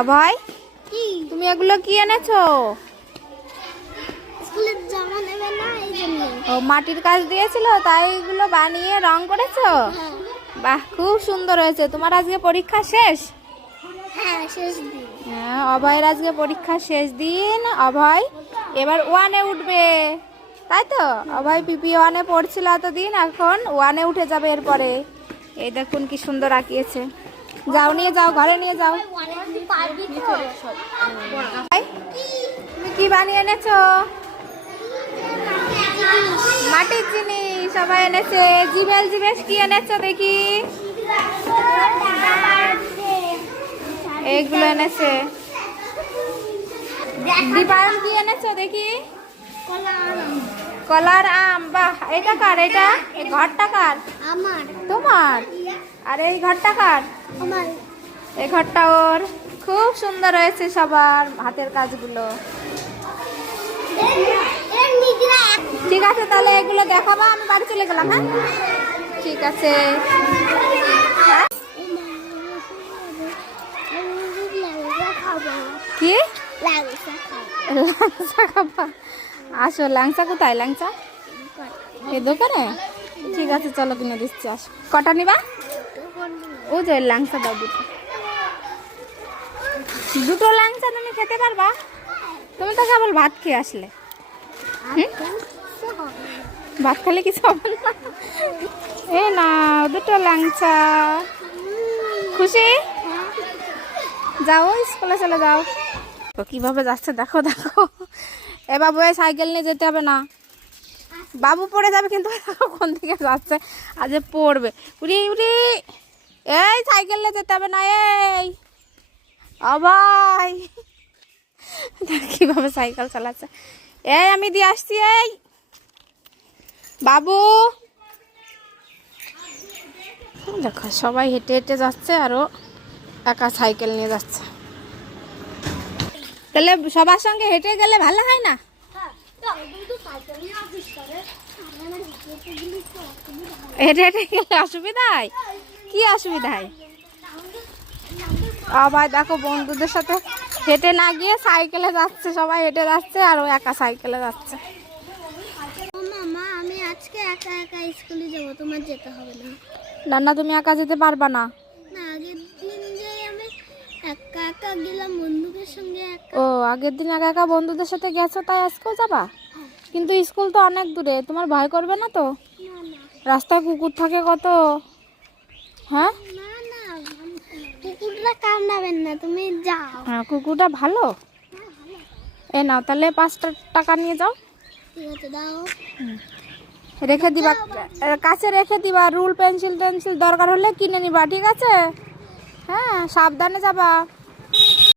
অভয়, তুমি এগুলো কি এনেছো? স্কুলের জামা নেবে না, এই জন্য। ও, মাটির কাজ দিয়েছিল তাই এগুলো বানিয়ে রং করেছো? হ্যাঁ। বাহ, খুব সুন্দর হয়েছে। তোমার আজকে পরীক্ষা শেষ? হ্যাঁ, শেষ দিন। হ্যাঁ, অভয়ের আজকে পরীক্ষা শেষ দিন। অভয় এবার ওয়ানে উঠবে, তাই তো? অভয় পিপি ওয়ানে পড়ছিল এতদিন, এখন ওয়ানে উঠে যাবে এরপরে। এই দেখুন কি সুন্দর আঁকিয়েছে। যাও, নিয়ে যাও, ঘরে নিয়ে যাও। তুমি কি বানিয়ে এনেছো? মাটির জিনিস সবাই এনেছে। জিভেল জিভেস কি এনেছো দেখি? এইগুলো এনেছে। দীপায়ন কি এনেছো দেখি? কলার আম। বাহ, এটা কার? এটা এই ঘরটা কার? আমার। তোমার? আর এই ঘরটা কার? আমার। এই ঘরটা ওর। খুব সুন্দর হয়েছে সবার হাতের কাজগুলো। ঠিক আছে, তাহলে এগুলো দেখাবো। আমি বাড়ি চলে গেলাম। হ্যাঁ, ঠিক আছে। কি ল্যাংচা খাবা? আসো, ল্যাংচা কোথায়? ল্যাংচা এই দোকানে? ঠিক আছে, চলো কিনে দিচ্ছি। আসো। কটা নিবা? ও যে ল্যাংচা দাও দুটো। দুটো ল্যাংচা তুমি খেতে পারবা? তুমি তো কেবল ভাত খেয়ে আসলে। ভাত খেলে কিছু হবে না। এ না, দুটো ল্যাংচা। খুশি? যাও, স্কুলে চলে যাও। তো কিভাবে যাচ্ছে দেখো দেখো। এ বাবু, এই সাইকেল নিয়ে যেতে হবে না। বাবু পড়ে যাবে কিন্তু। কোন দিকে যাচ্ছে, আজ পড়বে। উড়ি উড়ি। এই সাইকেল নিয়ে যেতে হবে না। এই অভয়, কিভাবে সাইকেল চালাচ্ছে। এই আমি দিয়ে আসছি। এই বাবু, দেখো সবাই হেঁটে হেঁটে যাচ্ছে, আরো একা সাইকেল নিয়ে যাচ্ছে। তাহলে সবার সঙ্গে হেঁটে গেলে ভালো হয় না? হেঁটে হেঁটে গেলে অসুবিধা হয়? কি অসুবিধা হয়? আবার দেখো, বন্ধুদের সাথে হেঁটে না গিয়ে সাইকেলে যাচ্ছে। সবাই হেঁটে যাচ্ছে আর ও একা সাইকেলে যাচ্ছে। মামা, আমি আজকে একা একা স্কুলে যাব, তোমার যেতে হবে না। না না, তুমি একা যেতে পারবা না। না, আগের দিন যে আমি একা একা গেলাম বন্ধুদের সঙ্গে একা। ও, আগের দিন একা একা বন্ধুদের সাথে গেছো তাই আজকেও যাবা? কিন্তু স্কুল তো অনেক দূরে, তোমার ভয় করবে না তো? না না রাস্তায় কুকুর থাকে কত। হ্যাঁ, না না, কুকুররা কামড়াবেন না, তুমি যাও। হ্যাঁ, কুকুরটা ভালো। এ নাও, তাহলে 5 টাকা নিয়ে যাও। ঠিক আছে, দাও। রেখে দিবা, কাছে রেখে দিবা। রুল পেন্সিল টেন্সিল দরকার হলে কিনে নিবা, ঠিক আছে? হ্যাঁ, সাবধানে যাবা।